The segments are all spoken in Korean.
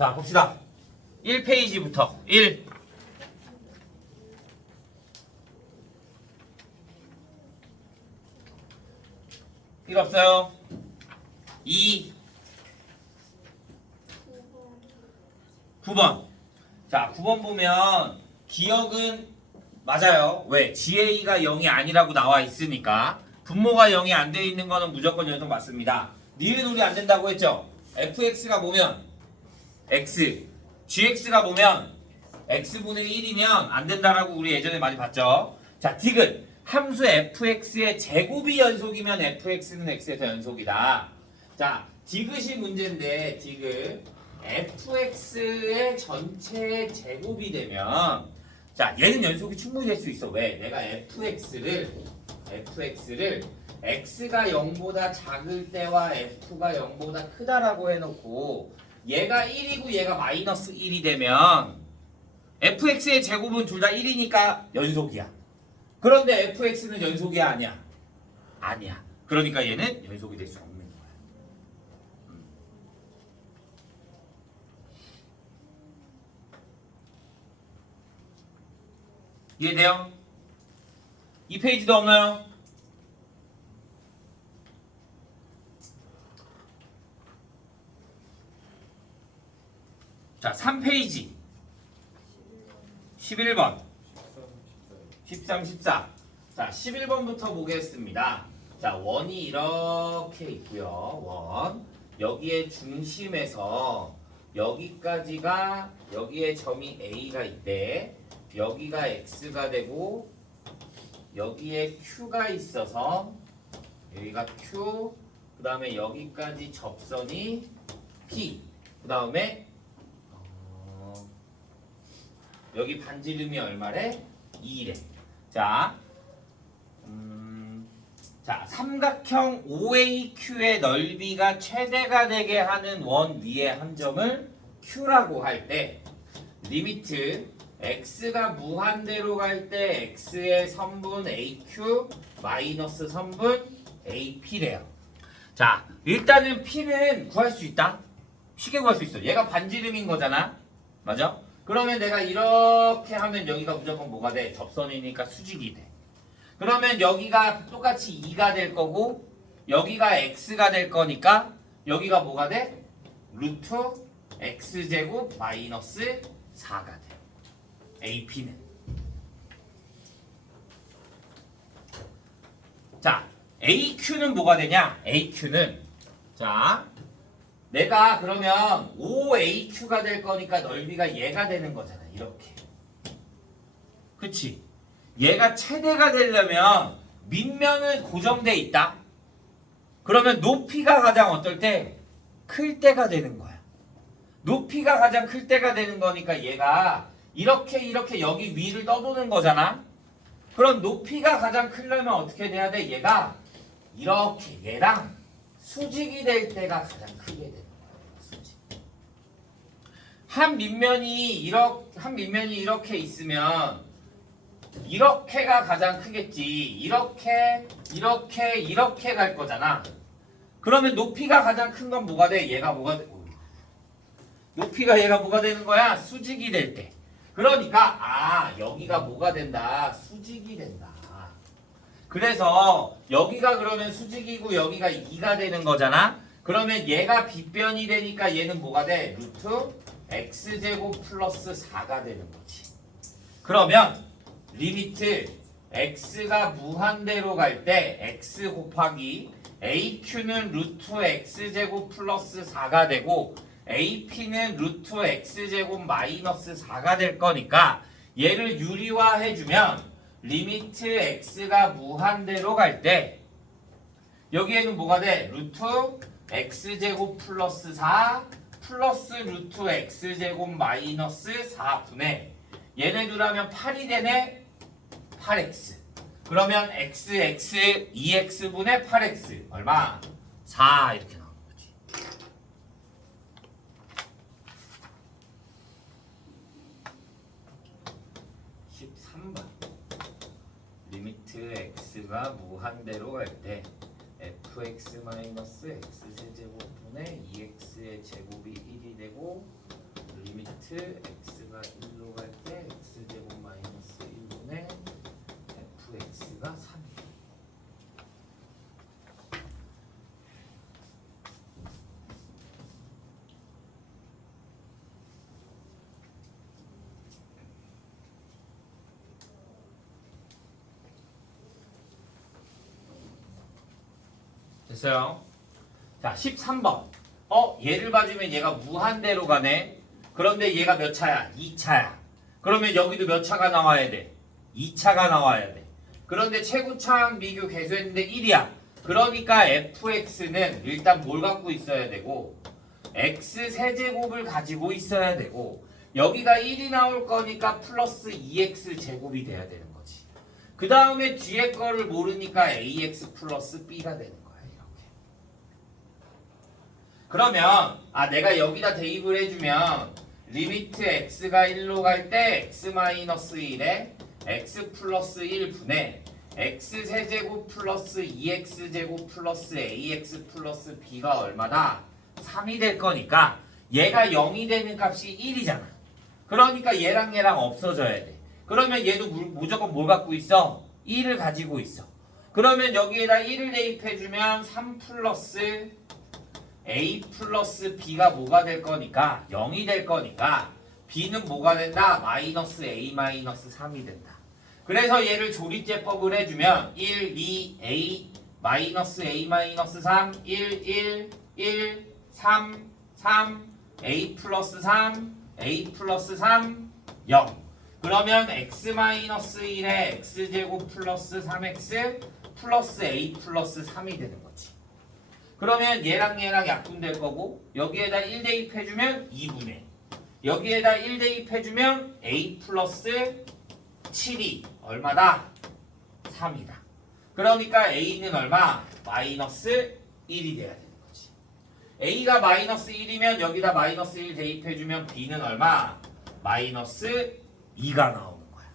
자, 봅시다. 1페이지부터 1. 필요 없어요. 2. 9번. 자, 9번 보면 기억은 맞아요. 왜? GA가 0이 아니라고 나와 있으니까. 분모가 0이 안 되어 있는 거는 무조건 연속 맞습니다. 니은우리 안 된다고 했죠? fx가 뭐면 x, gx가 뭐면 x분의 1이면 안 된다라고 우리 예전에 많이 봤죠? 자, 디귿. 함수 fx의 제곱이 연속이면 fx는 x에서 연속이다. 자, 디귿이 문제인데 디귿 fx의 전체 제곱이 되면 자, 얘는 연속이 충분히 될 수 있어. 왜? 내가 fx를 x가 0보다 작을 때와 f가 0보다 크다라고 해놓고 얘가 1이고 얘가 마이너스 1이 되면 fx의 제곱은 둘 다 1이니까 연속이야. 그런데 fx는 연속이 아니야. 아니야. 그러니까 얘는 연속이 될 수 없는 거야. 이해돼요? 이 페이지도 없나요? 자, 3페이지 11번 13, 14. 자, 11번부터 보겠습니다. 자, 원이 이렇게 있고요. 원. 여기에 중심에서 여기까지가 여기에 점이 A가 있대. 여기가 X가 되고 여기에 Q가 있어서 여기가 Q, 그 다음에 여기까지 접선이 P, 그 다음에 여기 반지름이 얼마래? 2래. 자, 자, 삼각형 OAQ의 넓이가 최대가 되게 하는 원 위의 한 점을 Q라고 할 때 리미트 x가 무한대로 갈 때 x의 선분 AQ 마이너스 선분 AP래요. 자, 일단은 P는 구할 수 있다. 쉽게 구할 수 있어. 얘가 반지름인 거잖아. 맞아? 그러면 내가 이렇게 하면 여기가 무조건 뭐가 돼? 접선이니까 수직이 돼. 그러면 여기가 똑같이 2가 될 거고 여기가 x가 될 거니까 여기가 뭐가 돼? 루트 x제곱 마이너스 4가 돼. AP는. 자, AQ는 뭐가 되냐? AQ는 자, 내가 그러면 OAQ가 될 거니까 넓이가 얘가 되는 거잖아. 이렇게. 그치? 얘가 최대가 되려면 밑면은 고정돼 있다. 그러면 높이가 가장 어떨 때? 클 때가 되는 거야. 높이가 가장 클 때가 되는 거니까 얘가 이렇게 여기 위를 떠도는 거잖아. 그럼 높이가 가장 크려면 어떻게 돼야 돼? 얘가 이렇게 얘랑 수직이 될 때가 가장 크게 되는 거야. 수직. 한 밑면이 이렇게 있으면 이렇게가 가장 크겠지. 이렇게 갈 거잖아. 그러면 높이가 가장 큰 건 뭐가 돼? 얘가 뭐가 돼? 높이가 얘가 뭐가 되는 거야? 수직이 될 때. 그러니까 여기가 뭐가 된다? 수직이 된다. 그래서 여기가 그러면 수직이고 여기가 2가 되는 거잖아. 그러면 얘가 빗변이 되니까 얘는 뭐가 돼? 루트 x제곱 플러스 4가 되는 거지. 그러면 리미트 x가 무한대로 갈 때 x 곱하기 AQ는 루트 x제곱 플러스 4가 되고 AP는 루트 x제곱 마이너스 4가 될 거니까 얘를 유리화해주면 리미트 x가 무한대로 갈 때 여기에는 뭐가 돼? 루트 x제곱 플러스 4 플러스 루트 x제곱 마이너스 4분의 얘네 둘하면 8이 되네? 8x. 그러면 x 2x분의 8x 얼마? 4 이렇게 나오는 거지. 리미트 x가 무한대로 갈 때 fx 마이너스 x 세제곱분의 2x의 제곱이 1이 되고 리미트 x가 1로 갈 때 x제곱 마이너스 1분의 fx가 3. 됐어요? 자, 13번. 얘를 봐주면 얘가 무한대로 가네. 그런데 얘가 몇 차야? 2차야. 그러면 여기도 몇 차가 나와야 돼? 2차가 나와야 돼. 그런데 최고차항 비교 계수했는데 1이야. 그러니까 fx는 일단 뭘 갖고 있어야 되고 x 세제곱을 가지고 있어야 되고 여기가 1이 나올 거니까 플러스 2x 제곱이 돼야 되는 거지. 그 다음에 뒤에 거를 모르니까 ax 플러스 b가 되는 거야. 이렇게. 그러면 내가 여기다 대입을 해주면 리미트 x가 1로 갈 때 x 마이너스 1에 x 플러스 1분의 x 세제곱 플러스 2x 제곱 플러스 ax 플러스 b가 얼마나? 3이 될 거니까 얘가 0이 되는 값이 1이잖아. 그러니까 얘랑 없어져야 돼. 그러면 얘도 무조건 뭘 갖고 있어? 1을 가지고 있어. 그러면 여기에다 1을 대입해주면 3 플러스 a 플러스 b가 뭐가 될 거니까 0이 될 거니까 b는 뭐가 된다? 마이너스 a 마이너스 3이 된다. 그래서 얘를 조리제법을 해주면 1, 2, a 마이너스 a 마이너스 3 1, 1, 1 3, 3 a 플러스 3 a 플러스 3 0. 그러면 x 마이너스 1에 x제곱 플러스 3x 플러스 a 플러스 3이 되는 거지. 그러면 얘랑 약분될 거고 여기에다 1 대입해주면 2분의 여기에다 1 대입해주면 a 플러스 7이 얼마다? 3이다. 그러니까 a는 얼마? 마이너스 1이 돼야 되는 거지. a가 마이너스 1이면 여기다 마이너스 1 대입해주면 b는 얼마? 마이너스 2가 나오는 거야.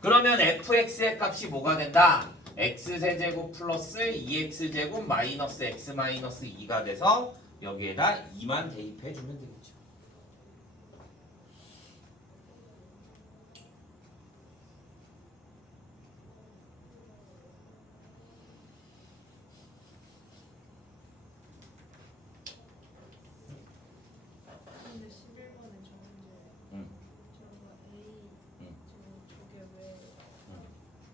그러면 fx의 값이 뭐가 된다? x세제곱 플러스 2x제곱 마이너스 x 마이너스 2가 돼서 여기에다 2만 대입해주면 되겠죠. 근데 11번에 저 문제 저거 A 저게 왜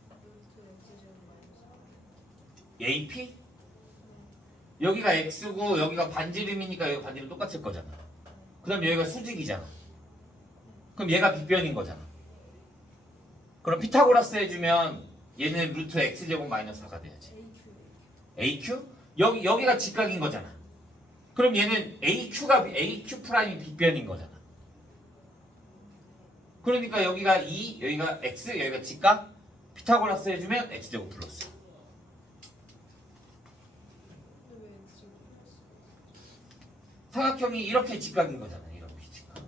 루트 x 제곱 마이너스 AP? 여기가 x고 여기가 반지름이니까 여기 반지름 똑같을 거잖아. 그럼 여기가 수직이잖아. 그럼 얘가 빗변인 거잖아. 그럼 피타고라스 해주면 얘는 루트 x제곱 마이너스 4가 돼야지. AQ? 여기가 직각인 거잖아. 그럼 얘는 AQ 프라임이 빗변인 거잖아. 그러니까 여기가 2, 여기가 x, 여기가 직각. 피타고라스 해주면 x제곱 플러스. 왜 x 제곱 삼각형이 이렇게 직각인 거잖아. 이렇게 직각.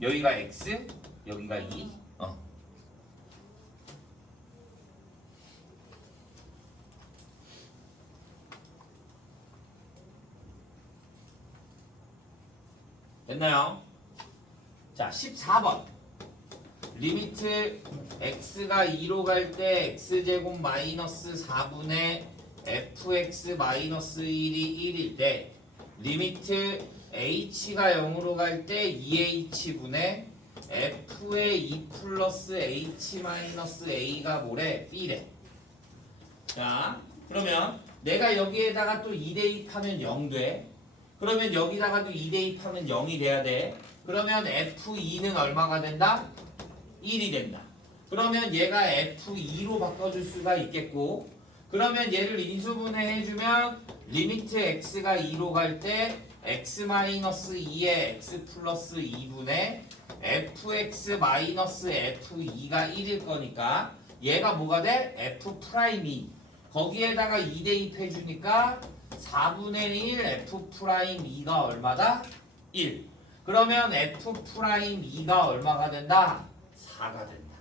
여기가 x, 여기가 2. 됐나요? 자, 14번. 리미트 x가 2로 갈 때 x제곱 마이너스 4분의 fx 마이너스 1이 1일 때 리미트 h가 0으로 갈 때 2h분의 f의 2 플러스 h 마이너스 a가 뭐래? b래. 자, 그러면 내가 여기에다가 또 2 대입하면 0 돼. 그러면 여기다가도 2 대입하면 0이 돼야 돼. 그러면 f2는 얼마가 된다? 1이 된다. 그러면 얘가 f2로 바꿔줄 수가 있겠고 그러면 얘를 인수분해 해주면 리미트 x가 2로 갈 때 x-2에 x 플러스 2분의 fx 마이너스 f2가 1일 거니까 얘가 뭐가 돼? f 프라임이 거기에다가 2 대입해 주니까 4분의 1 f 프라임 2가 얼마다? 1. 그러면 f 프라임 2가 얼마가 된다? 4가 된다.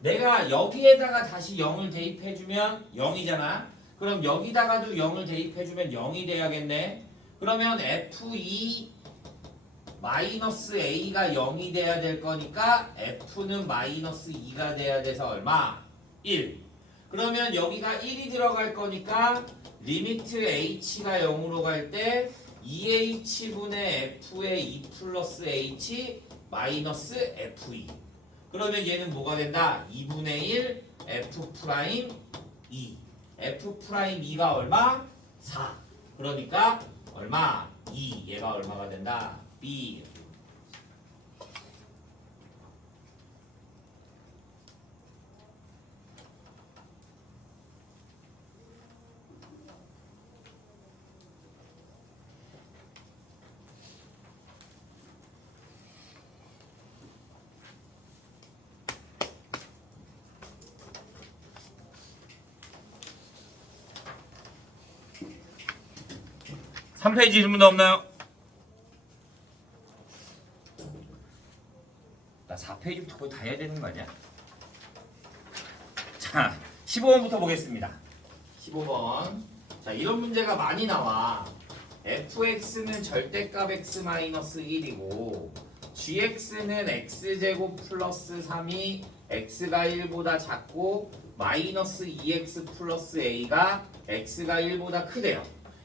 내가 여기에다가 다시 0을 대입해주면 0이잖아. 그럼 여기다가도 0을 대입해주면 0이 돼야겠네. 그러면 f2 마이너스 a가 0이 돼야 될 거니까 f는 마이너스 2가 돼야 돼서 얼마? 1. 그러면 여기가 1이 들어갈 거니까 리미트 h가 0으로 갈 때 2h분의 f의 2 플러스 h 마이너스 f2. 그러면 얘는 뭐가 된다? 2분의 1 f 프라임 2. f 프라임 2가 얼마? 4. 그러니까 얼마? 2. 얘가 얼마가 된다? B. 삼 페이지 질문도 없나요? 나 4페이지부터 거의 다 해야 되는 거 아니야? 자, 15번부터 보겠습니다. 15번. 자, 이런 문제가 많이 나와. fx는 절대값 x-1이고 gx는 x제곱 플러스 3이 x가 1보다 작고 마이너스 2x 플러스 a가 x가 1보다 크대요.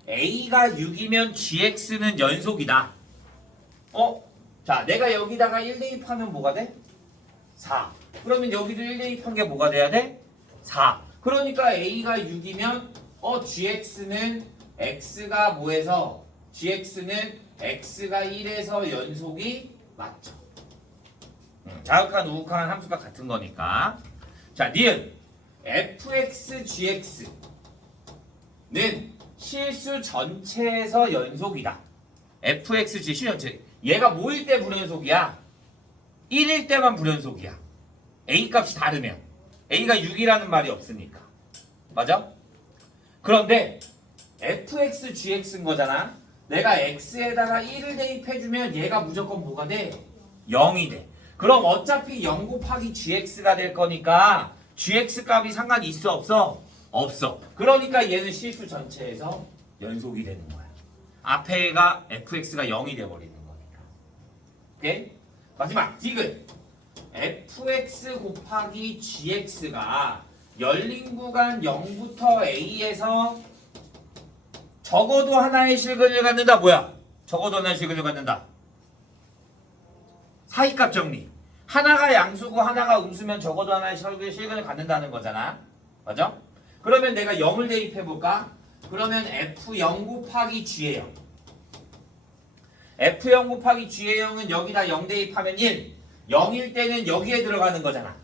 a가 6이면 gx는 연속이다. 자, 내가 여기다가 1 대입하면 뭐가 돼? 4. 그러면 여기도 1 대입한 게 뭐가 돼야 돼? 4. 그러니까 a가 6이면 gx는 x가 뭐해서 gx는 x가 1에서 연속이 맞죠. 자극한 우극한 함수가 같은 거니까. 자, 니은 fx gx는 실수 전체에서 연속이다. fx g 실수 전체. 얘가 뭐일 때 불연속이야? 1일 때만 불연속이야. a 값이 다르면. a가 6이라는 말이 없으니까. 맞아? 그런데 fx gx인 거잖아. 내가 x에다가 1을 대입해주면 얘가 무조건 뭐가 돼? 0이 돼. 그럼 어차피 0 곱하기 gx가 될 거니까 gx 값이 상관이 있어 없어? 없어. 그러니까 얘는 실수 전체에서 연속이 되는 거야. 앞에가 fx가 0이 돼버리는 거니까. 오케이? 마지막 디귿. fx 곱하기 gx가 열린 구간 0부터 a에서 적어도 하나의 실근을 갖는다. 뭐야? 적어도 하나의 실근을 갖는다. 사이값 정리. 하나가 양수고 하나가 음수면 적어도 하나의 실근을 갖는다는 거잖아. 맞아? 그러면 내가 0을 대입해볼까? 그러면 f0 곱하기 g의 0. f0 곱하기 g의 0은 여기다 0 대입하면 1. 0일 때는 여기에 들어가는 거잖아.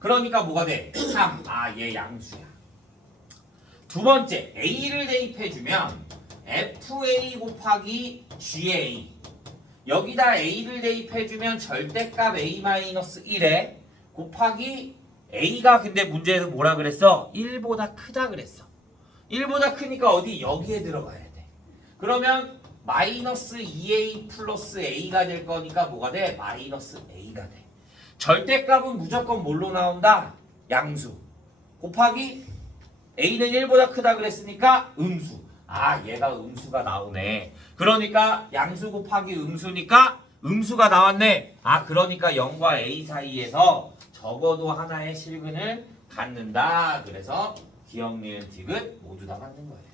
그러니까 뭐가 돼? 3. 아, 얘 양수야. 두 번째, a를 대입해주면 fa 곱하기 ga. 여기다 a를 대입해주면 절대값 a-1에 곱하기 a가 근데 문제에서 뭐라 그랬어? 1보다 크다 그랬어. 1보다 크니까 어디? 여기에 들어가야 돼. 그러면 마이너스 2a 플러스 a가 될 거니까 뭐가 돼? 마이너스 a가 돼. 절대값은 무조건 뭘로 나온다? 양수. 곱하기 a는 1보다 크다 그랬으니까 음수. 아, 얘가 음수가 나오네. 그러니까 양수 곱하기 음수니까 음수가 나왔네. 아, 그러니까 0과 a 사이에서 적어도 하나의 실근을 갖는다. 그래서 기억, 니은, 디귿 모두 다 맞는 거예요.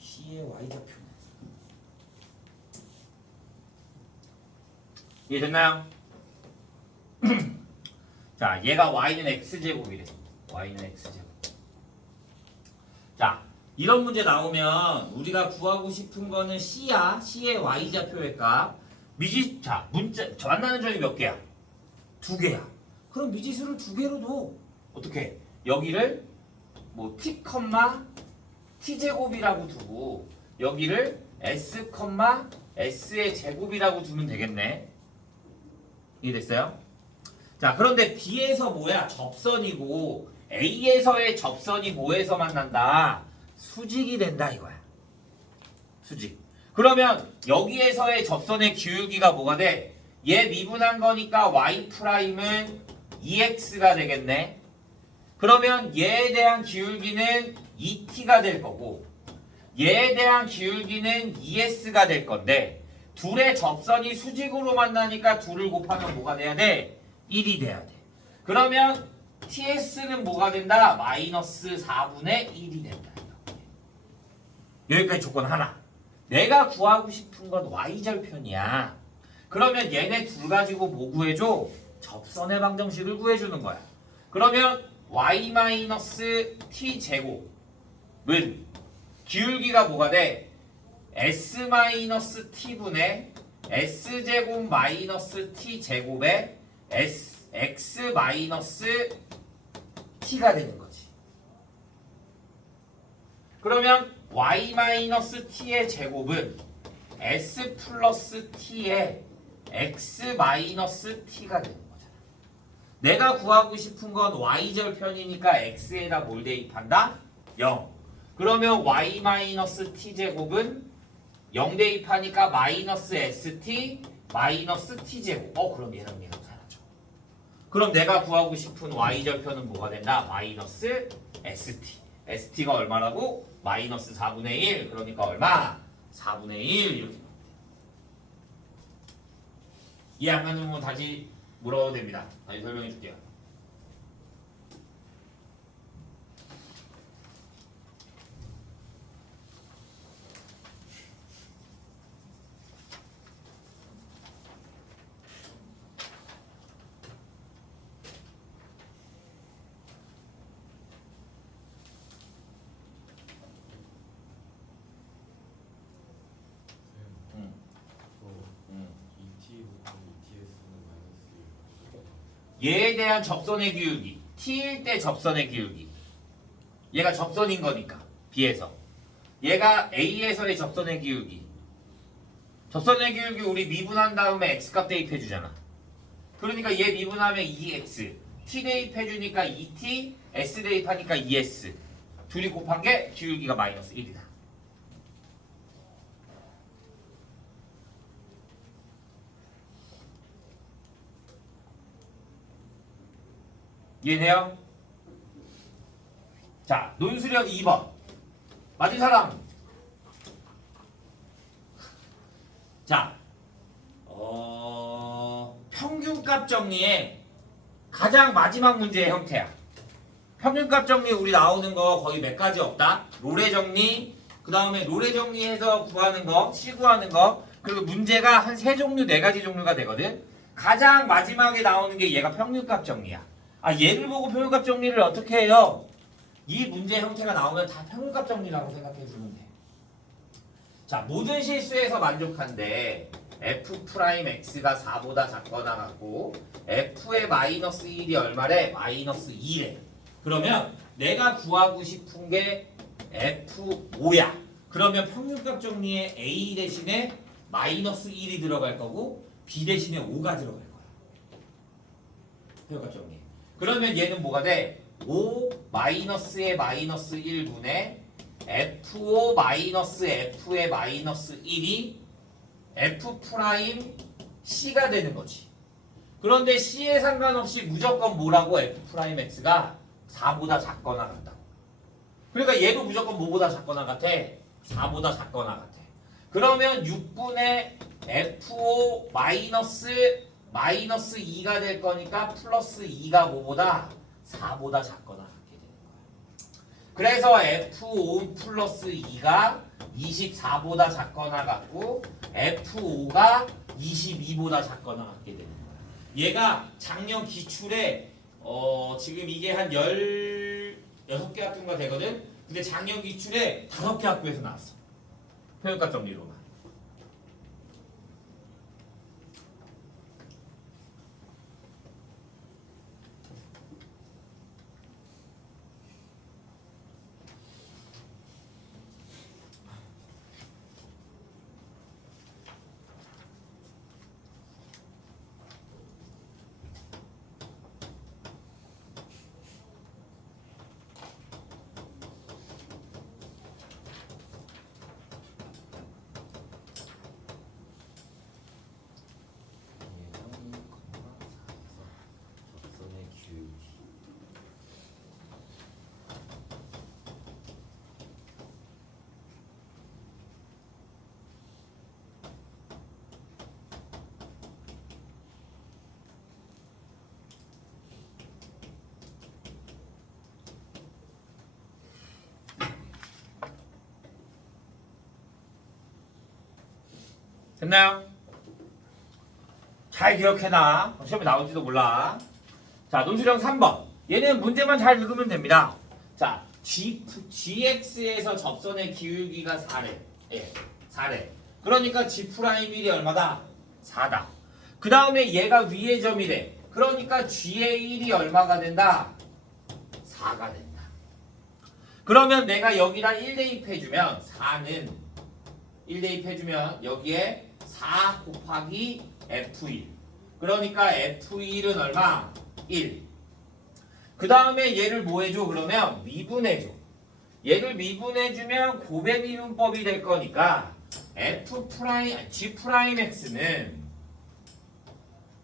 C의 y좌표는 이해됐나요? 자, 얘가 y는 x제곱이래. y는 x제곱. 자, 이런 문제 나오면 우리가 구하고 싶은 거는 C야. C의 y좌표의 값. 자, 만나는 점이 몇 개야? 2개야. 그럼 미지수를 2개로 둬. 어떻게? 여기를 뭐 t, t제곱이라고 두고 여기를 s, s의 제곱이라고 두면 되겠네. 이해됐어요? 자, 그런데 B에서 뭐야? 접선이고 A에서의 접선이 뭐에서 만난다? 수직이 된다 이거야. 수직. 그러면 여기에서의 접선의 기울기가 뭐가 돼? 얘 미분한 거니까 y''은 2x가 되겠네. 그러면 얘에 대한 기울기는 2t가 될 거고 얘에 대한 기울기는 2s가 될 건데 둘의 접선이 수직으로 만나니까 둘을 곱하면 뭐가 돼야 돼? 1이 돼야 돼. 그러면 ts는 뭐가 된다? 마이너스 4분의 1이 된다. 여기까지 조건 하나. 내가 구하고 싶은 건 y절편이야. 그러면 얘네 둘 가지고 뭐 구해줘? 접선의 방정식을 구해주는 거야. 그러면 y-t 제곱은 기울기가 뭐가 돼? s-t분의 s제곱 마이너스 t제곱에 x-t가 되는 거지. 그러면 y-t의 제곱은 s 플러스 t의 x-t가 되는 거잖아. 내가 구하고 싶은 건 y절편이니까 x에다 뭘 대입한다? 0. 그러면 y-t 제곱은 0 대입하니까 마이너스 st 마이너스 t제곱. 그럼 얘랑 얘가 사라져. 그럼 내가 구하고 싶은 y절편은 뭐가 된다? 마이너스 st. st가 얼마라고? 마이너스 4분의 1. 그러니까 얼마? 4분의 1 이렇게. 이해 안 가는 건 다시 물어도 됩니다. 다시 설명해 줄게요. 얘에 대한 접선의 기울기 t일 때 접선의 기울기 얘가 접선인 거니까 B에서 얘가 A에서의 접선의 기울기 우리 미분한 다음에 X값 대입해 주잖아. 그러니까 얘 미분하면 2X T 대입해 주니까 2T S 대입하니까 2S 둘이 곱한 게 기울기가 마이너스 1이다. 이해돼요? 자, 논수력 2번. 맞은 사람? 자, 평균값 정리의 가장 마지막 문제의 형태야. 평균값 정리 우리 나오는 거 거의 몇 가지 없다. 롤의 정리, 그 다음에 롤의 정리해서 구하는 거, 시구하는 거, 그리고 문제가 한 3종류, 4가지 종류가 되거든. 가장 마지막에 나오는 게 얘가 평균값 정리야. 얘를 보고 평균값 정리를 어떻게 해요? 이 문제 형태가 나오면 다 평균값 정리라고 생각해 주면 돼. 자, 모든 실수에서 만족한데 f'x가 4보다 작거나 같고 f의 마이너스 1이 얼마래? 마이너스 2래. 그러면 내가 구하고 싶은 게 f5야. 그러면 평균값 정리에 a 대신에 마이너스 1이 들어갈 거고 b 대신에 5가 들어갈 거야. 평균값 정리. 그러면 얘는 뭐가 돼? 5 마이너스의 마이너스 1분의 f5 마이너스 f의 마이너스 1이 f 프라임 c가 되는 거지. 그런데 c에 상관없이 무조건 뭐라고? f 프라임 x가 4보다 작거나 같다. 그러니까 얘도 무조건 뭐보다 작거나 같아? 4보다 작거나 같아. 그러면 6분의 f5 마이너스 2가 될 거니까 플러스 2가 뭐보다? 4보다 작거나 같게 되는 거야. 그래서 f5 플러스 2가 24보다 작거나 같고 f5가 22보다 작거나 같게 되는 거야. 얘가 작년 기출에 지금 이게 한 16개 학교인가 되거든? 근데 작년 기출에 5개 학교에서 나왔어. 평균값 정리로만. 됐나요? 잘 기억해놔. 시험에 나올지도 몰라. 자, 논술형 3번. 얘는 문제만 잘 읽으면 됩니다. 자, gx에서 접선의 기울기가 4래. 예, 4래. 그러니까 g'1이 얼마다? 4다. 그 다음에 얘가 위의 점이래. 그러니까 g의 1이 얼마가 된다? 4가 된다. 그러면 내가 여기다 1 대입해주면 4는 1 대입해주면 여기에 4 곱하기 F1. 그러니까 F1은 얼마? 1. 그 다음에 얘를 뭐 해줘? 그러면 미분해줘. 얘를 미분해주면 곱의 미분법이 될 거니까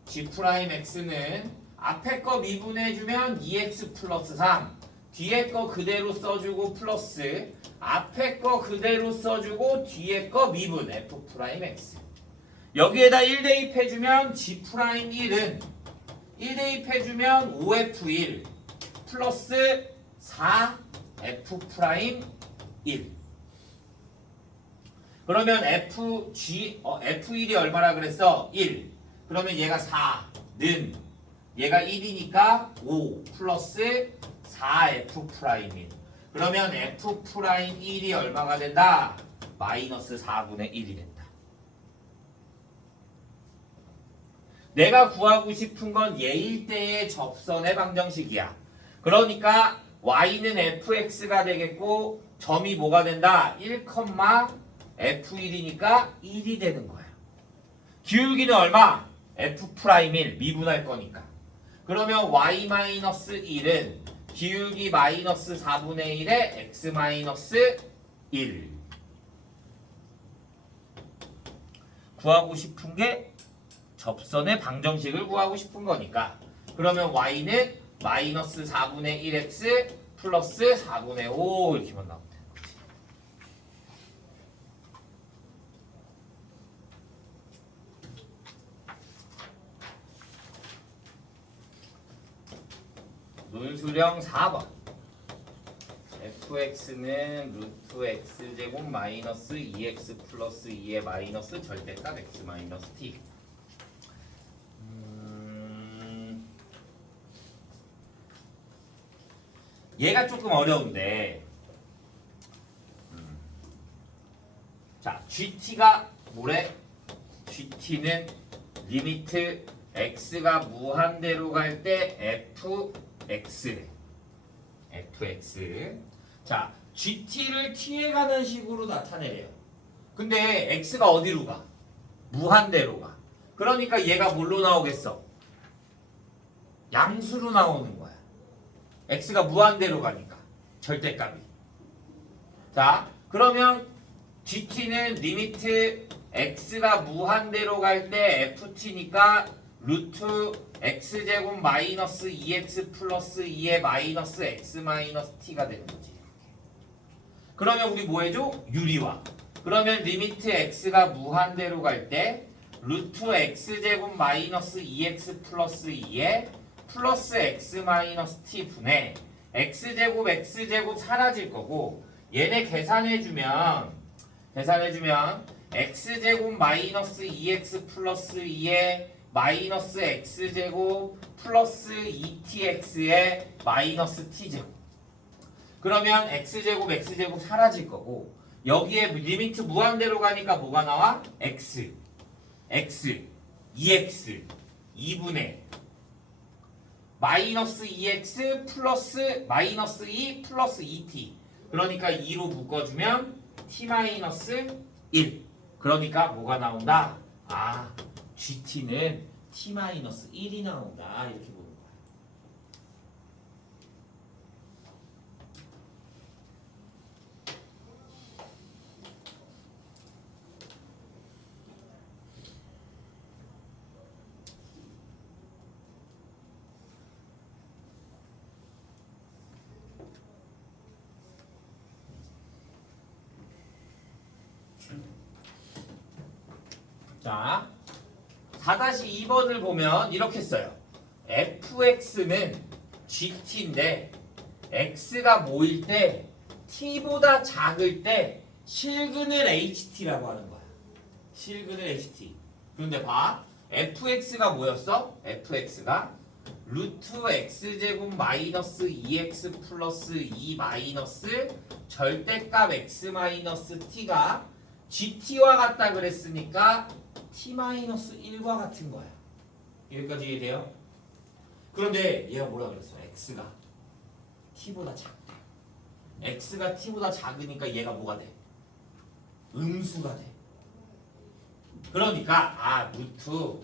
G'X는 앞에 거 미분해주면 2X 플러스 3. 뒤에 거 그대로 써주고 플러스 앞에 거 그대로 써주고 뒤에 거 미분 F'X. 여기에다 1 대입해주면 G'1은 1 대입해주면 5F1 플러스 4F'1. 그러면 F1이 얼마라 그랬어? 1. 그러면 얘가 4는 얘가 1이니까 5 플러스 4F'1. 그러면 F'1이 얼마가 된다? 마이너스 4분의 1이 된다. 내가 구하고 싶은 건 얘일 때의 접선의 방정식이야. 그러니까 y는 fx가 되겠고 점이 뭐가 된다? 1, f1이니까 1이 되는 거야. 기울기는 얼마? f'1 미분할 거니까. 그러면 y-1은 기울기 마이너스 4분의 1에 x-1. 구하고 싶은 게 접선의 방정식을 구하고 싶은 거니까. 그러면 y는 마이너스 4분의 1x 플러스 4분의 5 이렇게만 나오면 되는 거지. 논술형 4번. fx는 루트 x제곱 마이너스 2x 플러스 2의 마이너스 절대값 x 마이너스 t. 얘가 조금 어려운데, 자, GT가 뭐래? GT는 리미트 x가 무한대로 갈 때 fx래. fx. 자, GT를 t에 가는 식으로 나타내래요. 근데 x가 어디로 가? 무한대로 가. 그러니까 얘가 뭘로 나오겠어? 양수로 나오는 거야. x가 무한대로 가니까 절대값이. 자, 그러면 gt는 리미트 x가 무한대로 갈 때 ft니까 루트 x제곱 마이너스 2x 플러스 2의 마이너스 x 마이너스 t가 되는 거지. 그러면 우리 뭐 해줘? 유리화. 그러면 리미트 x가 무한대로 갈 때 루트 x제곱 마이너스 2x 플러스 2의 플러스 x 마이너스 t 분의 x제곱 사라질 거고, 얘네 계산해주면 x제곱 마이너스 2x 플러스 2의 마이너스 x제곱 플러스 2tx의 마이너스 t제곱. 그러면 x제곱 사라질 거고, 여기에 리미트 무한대로 가니까 뭐가 나와? x 2x 2분의 마이너스 2x 플러스 마이너스 2 플러스 2t. 그러니까 2로 묶어주면 t 마이너스 1. 그러니까 뭐가 나온다? 아, GT는 t 마이너스 1이 나온다. 이렇게 보는 거야. 자, 4-2번을 보면 이렇게 써요. fx는 gt인데 x가 뭐일 때 t보다 작을 때 실근을 ht라고 하는 거야. 실근을 ht. 그런데 봐. fx가 뭐였어? fx가 루트 x제곱 마이너스 2x 플러스 2 마이너스 절대값 x 마이너스 t가 gt와 같다 그랬으니까 t 마이너스 1과 같은 거야. 여기까지 이해돼요? 그런데 얘가 뭐라 그랬어? x가 t보다 작대. x가 t보다 작으니까 얘가 뭐가 돼? 음수가 돼. 그러니까 루트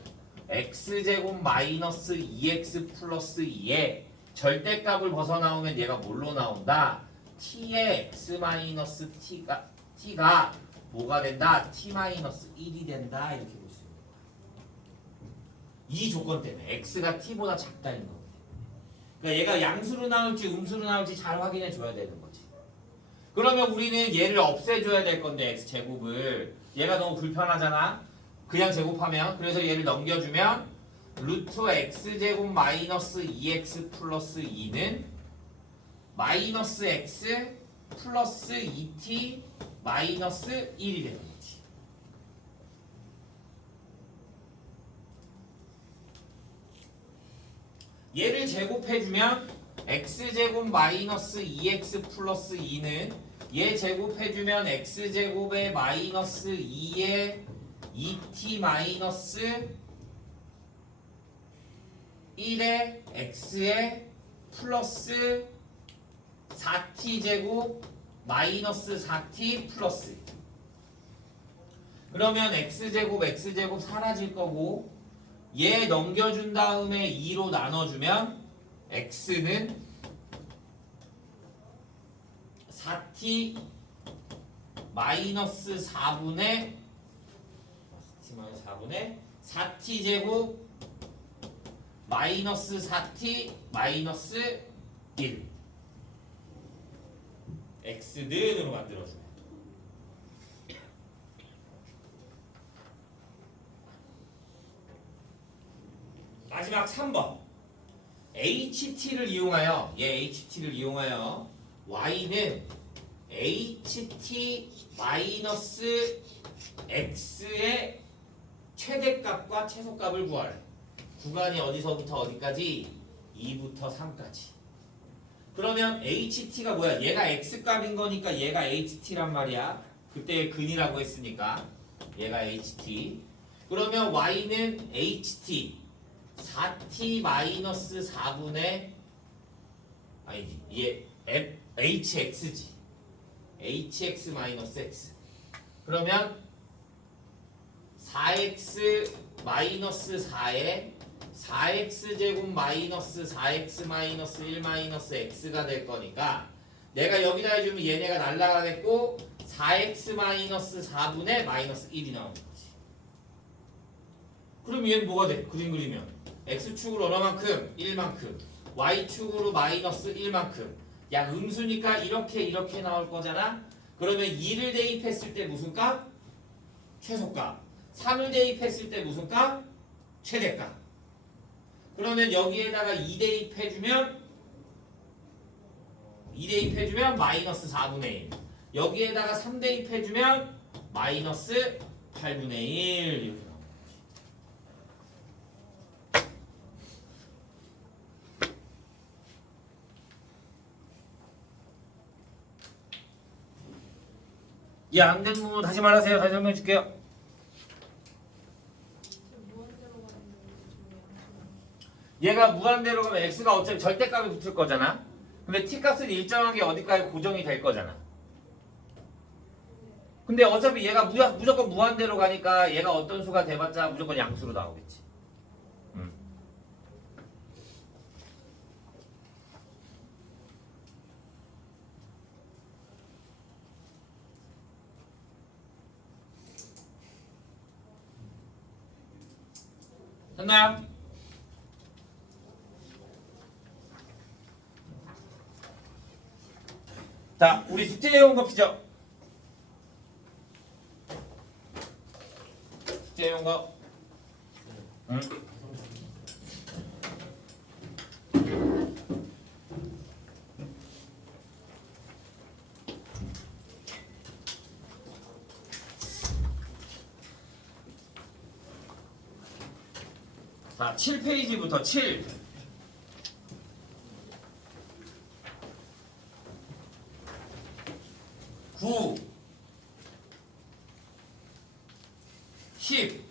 x제곱 마이너스 2x 플러스 2의 절대값을 벗어나오면 얘가 뭘로 나온다? t의 x 마이너스 t가 뭐가 된다? t 마이너스 1이 된다. 이렇게 볼 수 있는 거야. 이 조건 때문에 x가 t보다 작다는 거거든. 그러니까 얘가 양수로 나올지 음수로 나올지 잘 확인해 줘야 되는 거지. 그러면 우리는 얘를 없애줘야 될 건데 x제곱을 얘가 너무 불편하잖아. 그냥 제곱하면 그래서 얘를 넘겨주면 루트 x제곱 마이너스 2x 플러스 2는 마이너스 x 플러스 2t 마이너스 1이 되는 거지. 얘를 제곱해주면 x제곱 마이너스 2x 플러스 2는 얘 제곱해주면 x제곱의 마이너스 2의 2t 마이너스 1의 x의 플러스 4t 제곱 마이너스 4t 플러스. 그러면 x제곱 사라질 거고 얘 넘겨준 다음에 2로 나눠주면 x는 4t 마이너스 4분의 4t 제곱 마이너스 4t 마이너스 1 x는으로 만들어주면 마지막 3번 ht를 이용하여 ht를 이용하여 y는 ht 마이너스 x의 최대값과 최소값을 구하래. 구간이 어디서부터 어디까지? 2부터 3까지. 그러면 ht가 뭐야? 얘가 x값인 거니까 얘가 ht란 말이야. 그때 근이라고 했으니까 얘가 ht. 그러면 y는 ht 4t 마이너스 4분의 아니지 얘 hx지. hx 마이너스 x. 그러면 4x 마이너스 4에 4x제곱 마이너스 4x 마이너스 1 마이너스 x가 될 거니까 내가 여기다 해주면 얘네가 날라가겠고 4x 마이너스 4분의 마이너스 1이 나오는 거지. 그럼 얘는 뭐가 돼? 그림 그리면 x축으로 얼마만큼? 1만큼 y축으로 마이너스 1만큼 야 음수니까 이렇게 나올 거잖아. 그러면 2를 대입했을 때 무슨 값? 최소값. 3을 대입했을 때 무슨 값? 최대값. 그러면 여기에다가 2 대입해주면 마이너스 4분의 1. 여기에다가 3 대입해주면 마이너스 8분의 1 이렇게 나오는 거지. 예, 안 되는 부분 다시 말하세요. 다시 설명해 줄게요. 얘가 무한대로 가면 x가 어차피 절대값이 붙을 거잖아. 근데 t값은 일정하게 어디까지 고정이 될 거잖아. 근데 어차피 얘가 무조건 무한대로 가니까 얘가 어떤 수가 돼봤자 무조건 양수로 나오겠지. 됐나요? 자, 우리 숙제해온 거 피죠? 숙제해온 거. 응? 자, 7페이지부터 7. 9 10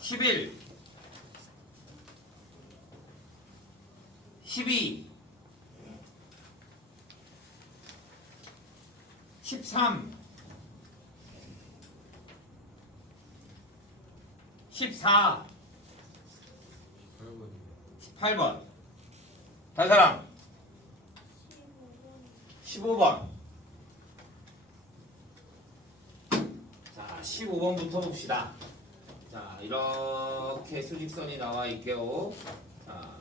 11 12 13 14 18번 다른 사람 15번 자 15번부터 봅시다. 자 이렇게 수직선이 나와 있게요. 자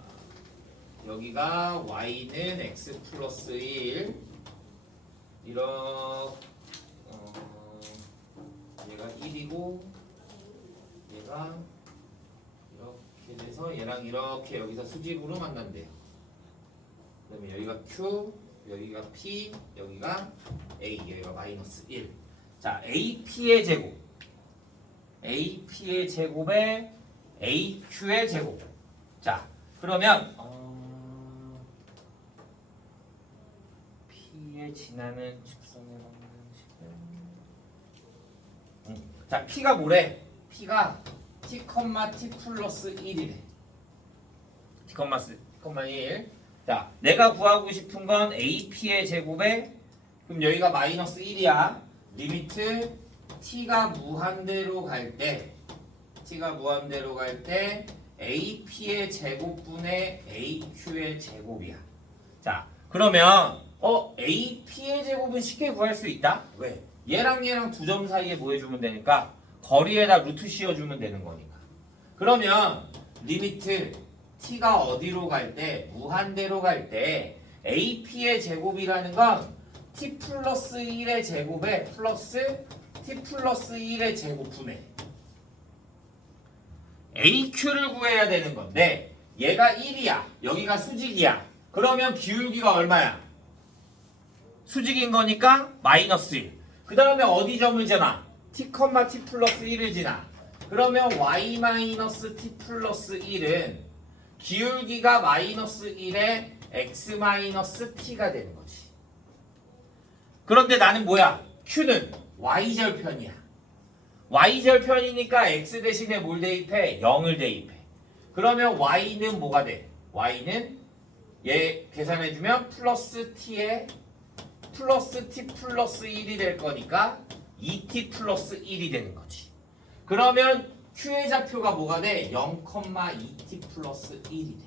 여기가 y는 x 플러스 1 얘가 1이고 얘가 이렇게 돼서 얘랑 이렇게 여기서 수직으로 만난대요. 그다음에 여기가 q 여기가 p 여기가 a 여기가 마이너스 1. 자 ap의 제곱 ap의 제곱에 aq의 제곱. 자 그러면 p에 지나는 직선에 맞는 식은 자 p가 뭐래? p가 t, t 플러스 1이래. t, t, 1. 자, 내가 구하고 싶은 건 ap의 제곱에 그럼 여기가 마이너스 1이야. 리미트 t가 무한대로 갈 때 ap의 제곱분의 aq의 제곱이야. 자, 그러면 ap의 제곱은 쉽게 구할 수 있다. 왜? 얘랑 두 점 사이에 뭐 해주면 되니까 거리에다 루트 씌워주면 되는 거니까. 그러면 리미트 t가 어디로 갈 때? 무한대로 갈 때 ap의 제곱이라는 건 t 플러스 1의 제곱에 플러스 t 플러스 1의 제곱분의 aq를 구해야 되는 건데 얘가 1이야. 여기가 수직이야. 그러면 기울기가 얼마야? 수직인 거니까 마이너스 1. 그 다음에 어디 점을 지나? t, t 플러스 1을 지나. 그러면 y 마이너스 t 플러스 1은 기울기가 마이너스 1에 x 마이너스 t가 되는 거지. 그런데 나는 뭐야? q는 y절편이야. y절편이니까 x 대신에 뭘 대입해? 0을 대입해. 그러면 y는 뭐가 돼? y는 얘 계산해주면 플러스 t에 플러스 t 플러스 1이 될 거니까 2t 플러스 1이 되는 거지. 그러면 q의 좌표가 뭐가 돼? 0,2t 플러스 1이 돼.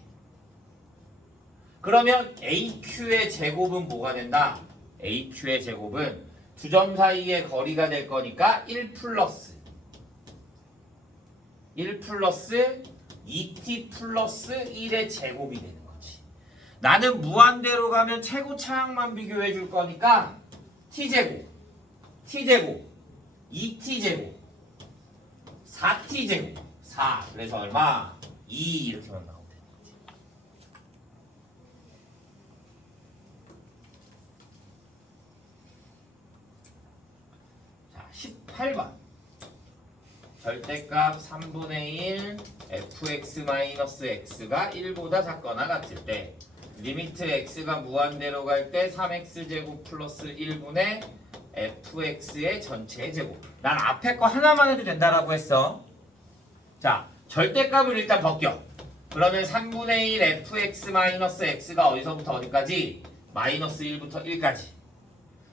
그러면 aq의 제곱은 뭐가 된다? aq의 제곱은 두 점 사이의 거리가 될 거니까 1 플러스 2t 플러스 1의 제곱이 되는 거지. 나는 무한대로 가면 최고 차항만 비교해 줄 거니까 t제곱 2t제곱 4t제곱 4 그래서 얼마? 2 이렇게만 나오면 되는 거지. 자 18번 절대값 3분의 1 fx-x가 1보다 작거나 같을 때 리미트 x가 무한대로 갈 때 3x제곱 플러스 1분의 fx의 전체 제곱. 난 앞에 거 하나만 해도 된다라고 했어. 자, 절대값을 일단 벗겨. 그러면 3분의 1 fx-x가 어디서부터 어디까지? 마이너스 1부터 1까지.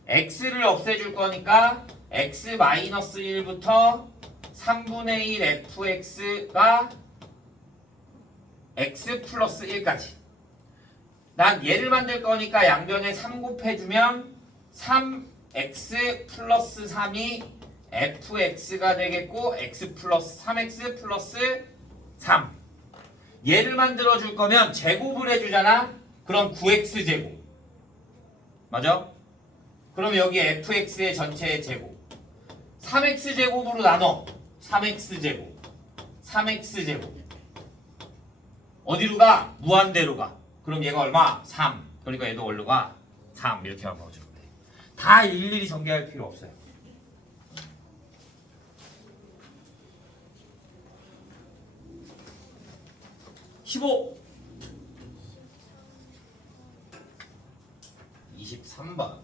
x를 없애줄 거니까 x-1부터 3분의 1 fx가 x 플러스 1까지. 난 얘를 만들 거니까 양변에 3 곱해주면 3x 플러스 3이 fx가 되겠고 x 플러스 3x 플러스 3. 얘를 만들어 줄 거면 제곱을 해주잖아. 그럼 9x제곱. 맞아? 그럼 여기 fx의 전체의 제곱. 3x제곱으로 나눠. 3x제곱. 어디로 가? 무한대로 가. 그럼 얘가 얼마? 3. 그러니까 얘도 원로 가 3. 이렇게만 넣어주면 돼. 다 일일이 전개할 필요 없어요. 15 23번.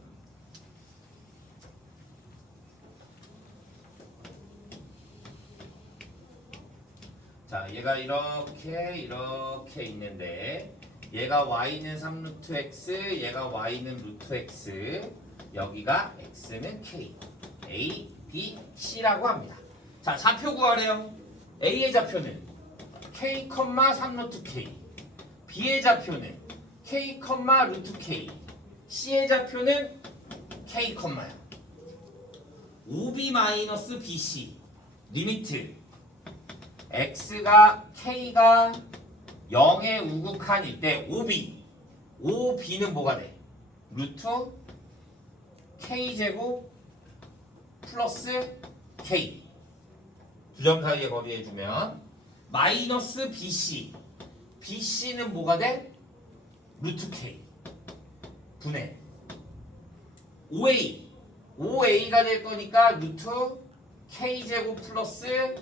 자, 얘가 이렇게 있는데 얘가 y는 3루트 x, 얘가 y는 루트 x, 여기가 x는 k, a, b, c라고 합니다. 자, 좌표 구하래요. a의 좌표는 k, 3루트 k, b의 좌표는 k, 루트 k, c의 좌표는 k, 야 5b 마이너스 bc 리미트 x가 k가 0에 우극한일 때 5b는 뭐가 돼? 루트 k제곱 플러스 k 두 점 사이의 거리 해주면 마이너스 bc는 뭐가 돼? 루트 k 분의 5a가 될 거니까 루트 k제곱 플러스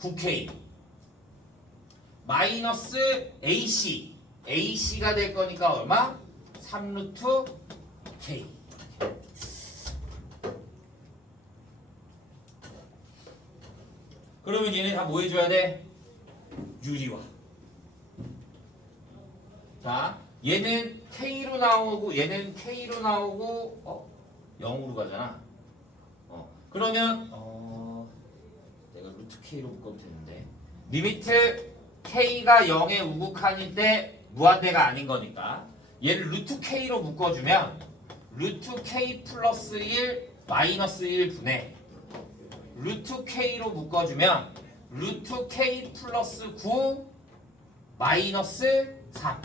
9k 마이너스 ac가 될 거니까 얼마? 3루트 k. 그러면 얘네 다 뭐 해줘야 돼? 유리화. 자, 얘는 k로 나오고 얘는 k로 나오고 0으로 가잖아. 그러면 내가 루트 k로 묶으면 되는데 리미트 k가 0에 우극한일 때 무한대가 아닌 거니까 얘를 루트 k로 묶어주면 루트 k 플러스 1 마이너스 1분의 루트 k로 묶어주면 루트 k 플러스 9 마이너스 3.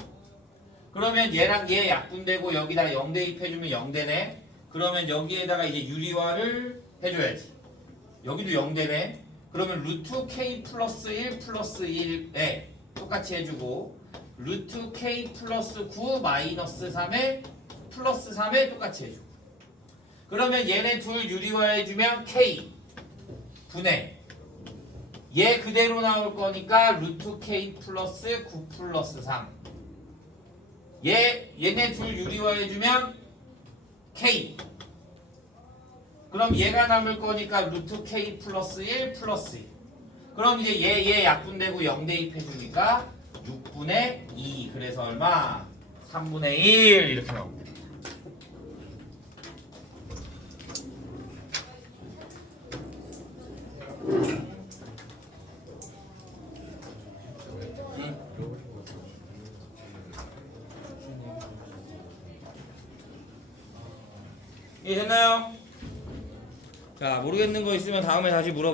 그러면 얘랑 얘 약분되고 여기다 0 대입해주면 0되네. 그러면 여기에다가 이제 유리화를 해줘야지. 여기도 0되네. 그러면 루트 k 플러스 1 플러스 1에 똑같이 해주고 루트 k 플러스 9 마이너스 3에 플러스 3에 똑같이 해주고 그러면 얘네 둘 유리화해주면 k 분의 얘 그대로 나올 거니까 루트 k 플러스 9 플러스 3 얘네 둘 유리화해주면 k 그럼 얘가 남을 거니까 루트 k 플러스 1 플러스 1 그럼 이제 얘 약분되고 0 대입해주니까 6분의 2 그래서 얼마? 3분의 1 이렇게 나옵니다. 이해 됐나요? 자, 모르겠는 거 있으면 다음에 다시 물어.